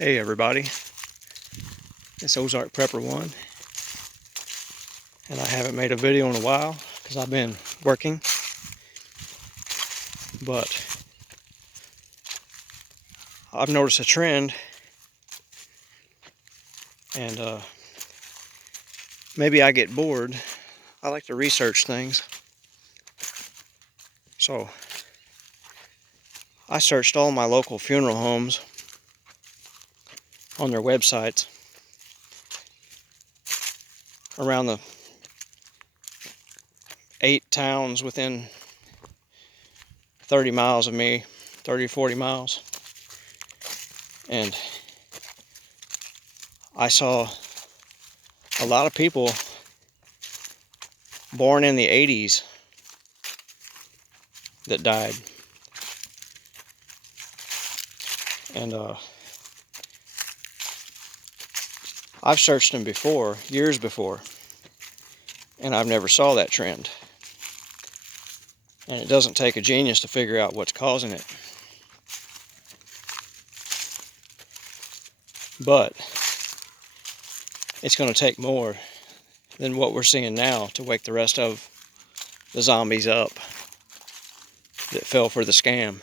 Hey everybody, it's Ozark Prepper 1, and I haven't made a video in a while because I've been working, but I've noticed a trend, and maybe I get bored. I like to research things, so I searched all my local funeral homes on their websites around the 8 towns within 30 miles of me, 30 or 40 miles, and I saw a lot of people born in the 80s that died. And I've searched them before, years before, and I've never saw that trend. And it doesn't take a genius to figure out what's causing it. But it's going to take more than what we're seeing now to wake the rest of the zombies up that fell for the scam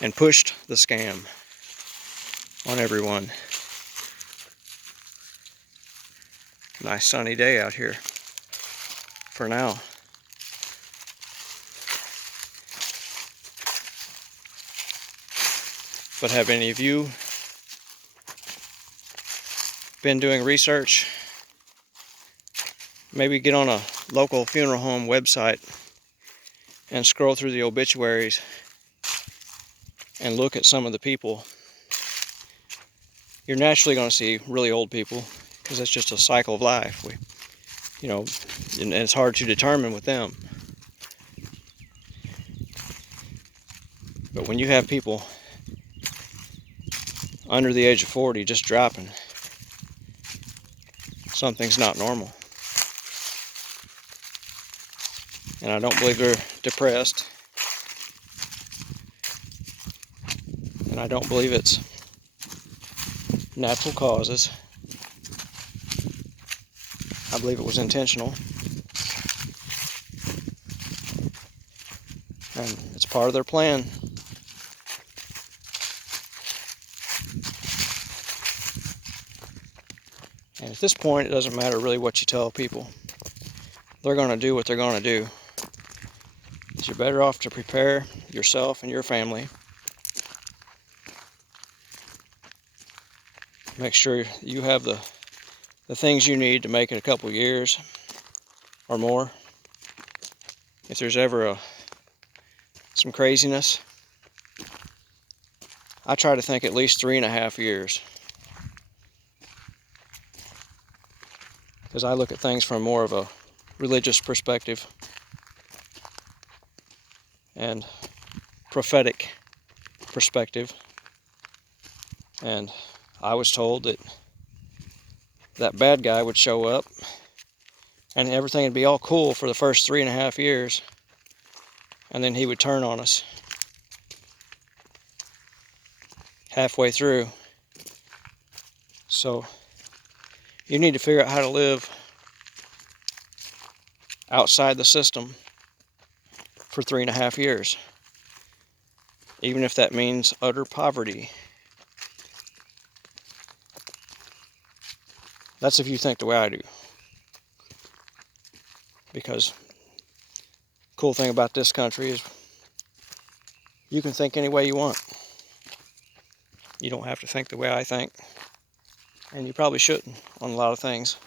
and pushed the scam on everyone. Nice sunny day out here for now. But have any of you been doing research? Maybe get on a local funeral home website and scroll through the obituaries and look at some of the people. You're naturally going to see really old people because that's just a cycle of life. And it's hard to determine with them. But when you have people under the age of 40 just dropping, something's not normal. And I don't believe they're depressed. And I don't believe it's natural causes. I believe it was intentional. And it's part of their plan. And at this point, it doesn't matter really what you tell people. They're going to do what they're going to do. So you're better off to prepare yourself and your family. Make sure you have the things you need to make it a couple years or more. If there's ever some craziness, I try to think at least 3.5 years. Because I look at things from more of a religious perspective and prophetic perspective. And I was told that that bad guy would show up and everything would be all cool for the first 3.5 years, and then he would turn on us halfway through. So you need to figure out how to live outside the system for 3.5 years, even if that means utter poverty. That's if you think the way I do. Because the cool thing about this country is you can think any way you want. You don't have to think the way I think. And you probably shouldn't on a lot of things.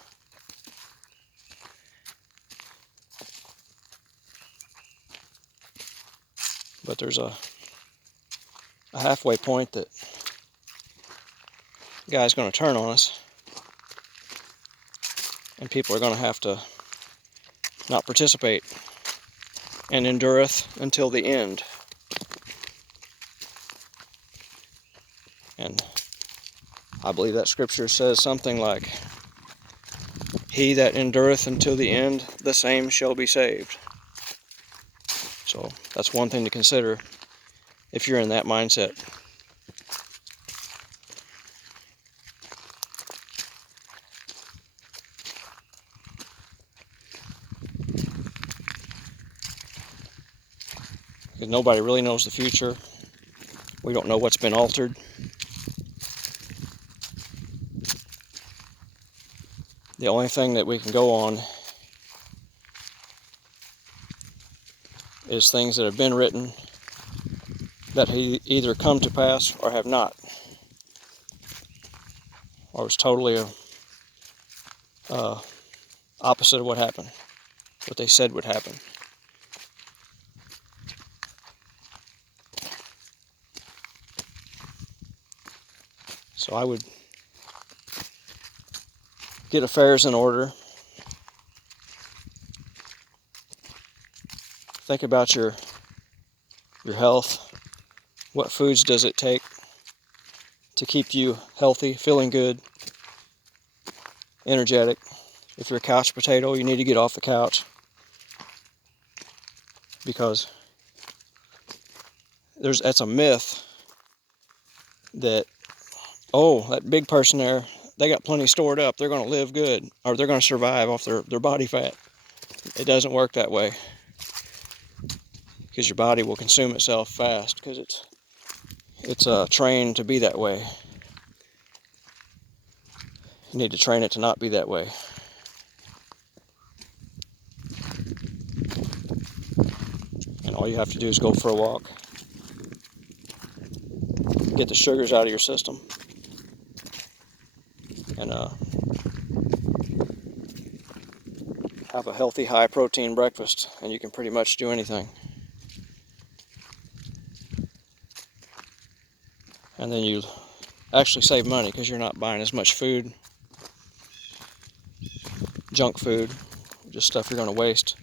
But there's a halfway point that the guy's going to turn on us. And people are going to have to not participate. And endureth until the end. And I believe that scripture says something like, "He that endureth until the end, the same shall be saved." So that's one thing to consider if you're in that mindset. because nobody really knows the future. We don't know what's been altered. The only thing that we can go on is things that have been written that either come to pass or have not, or it's totally opposite of what happened, what they said would happen. So I would get affairs in order. Think about your health. What foods does it take to keep you healthy, feeling good, energetic? If you're a couch potato, you need to get off the couch, because that's a myth that, oh, that big person there, they got plenty stored up, they're going to live good, or they're going to survive off their body fat. It doesn't work that way, because your body will consume itself fast, because it's trained to be that way. You need to train it to not be that way. And all you have to do is go for a walk. Get the sugars out of your system. And have a healthy, high protein breakfast, and you can pretty much do anything. And then you actually save money, because you're not buying as much food, junk food, just stuff you're going to waste,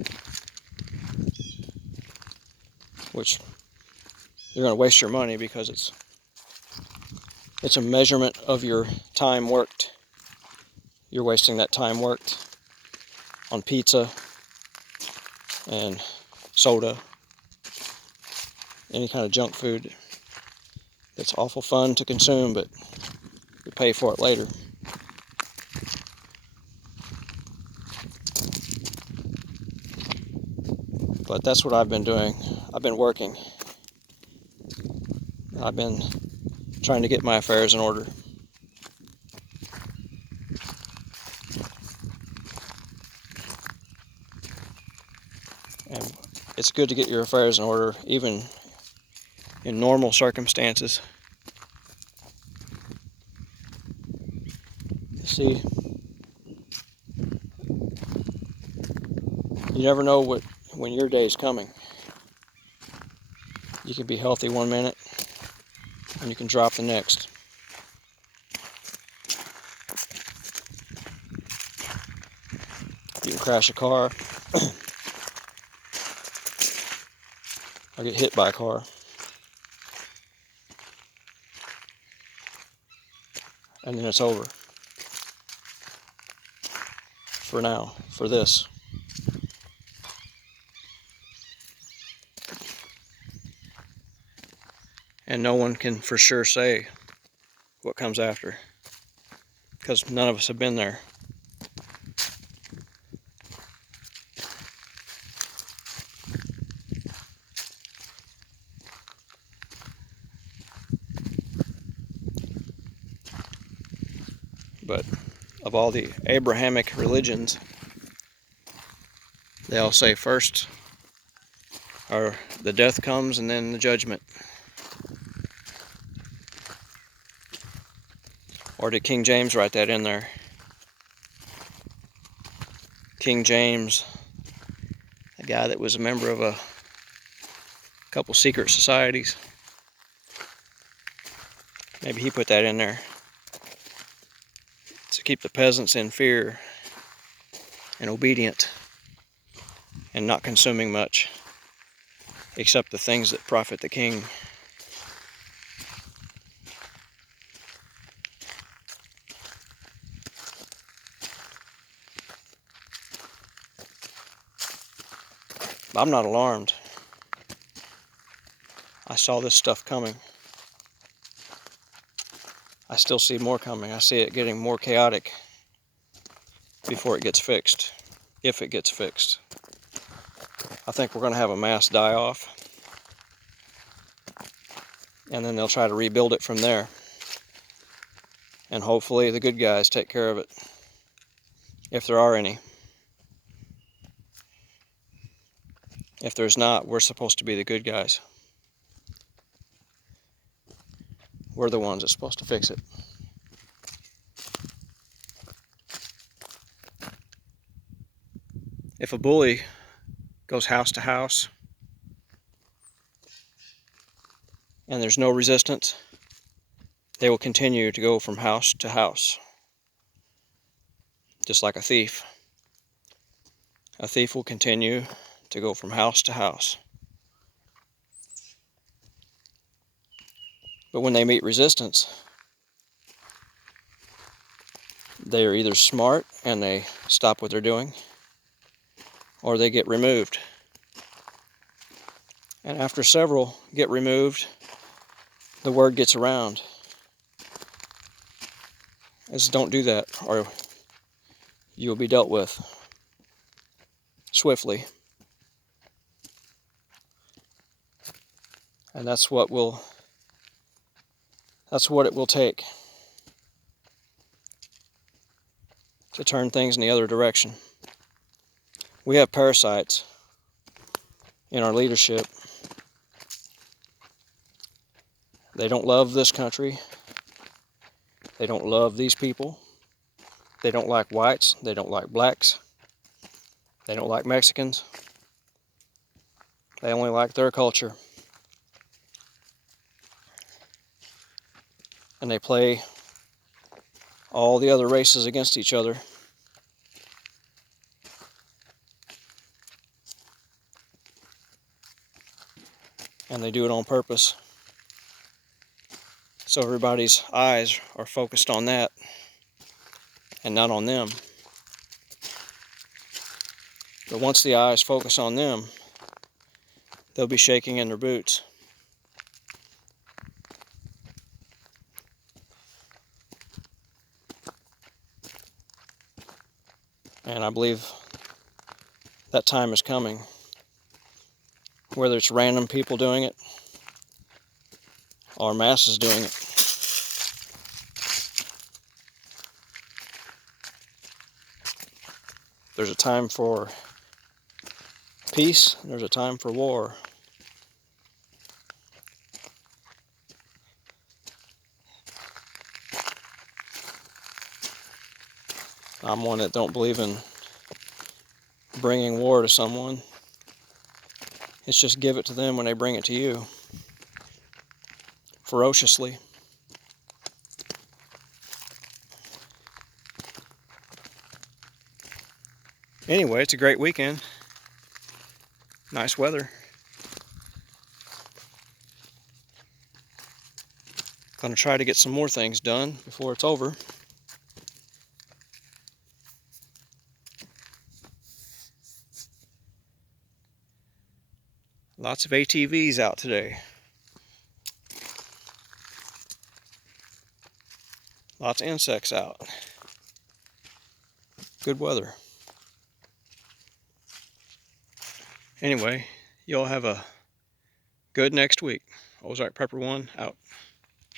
which you're going to waste your money, because it's a measurement of your time worked. You're wasting that time worked on pizza and soda, any kind of junk food that's awful fun to consume, but you pay for it later. But that's what I've been doing. I've been working. I've been trying to get my affairs in order. And it's good to get your affairs in order, even in normal circumstances. See, you never know when your day is coming. You can be healthy one minute, and you can drop the next. You can crash a car, or get hit by a car. And then it's over. For now, for this. And no one can for sure say what comes after, because none of us have been there. But of all the Abrahamic religions, they all say first, or the death comes and then the judgment. Or did King James write that in there? King James, a guy that was a member of a couple secret societies, maybe he put that in there to keep the peasants in fear and obedient and not consuming much, except the things that profit the king. I'm not alarmed. I saw this stuff coming. I still see more coming. I see it getting more chaotic before it gets fixed, if it gets fixed. I think we're going to have a mass die-off. and then they'll try to rebuild it from there. And hopefully the good guys take care of it, if there are any. If there's not, we're supposed to be the good guys. We're the ones that's supposed to fix it. If a bully goes house to house and there's no resistance, they will continue to go from house to house. Just like a thief. A thief will continue to go from house to house. But when they meet resistance, they are either smart and they stop what they're doing, or they get removed. And after several get removed, the word gets around is don't do that, or you will be dealt with swiftly. And that's what it will take to turn things in the other direction. We have parasites in our leadership. They don't love this country. They don't love these people. They don't like whites. They don't like blacks. They don't like Mexicans. They only like their culture. And they play all the other races against each other. And they do it on purpose. So everybody's eyes are focused on that and not on them. But once the eyes focus on them, they'll be shaking in their boots. And I believe that time is coming. Whether it's random people doing it or masses doing it. There's a time for peace, and there's a time for war. I'm one that don't believe in bringing war to someone. It's just give it to them when they bring it to you. Ferociously. Anyway, it's a great weekend. Nice weather. Gonna try to get some more things done before it's over. Lots of ATVs out today. Lots of insects out. Good weather. Anyway, y'all have a good next week. Ozark Prepper 1 out.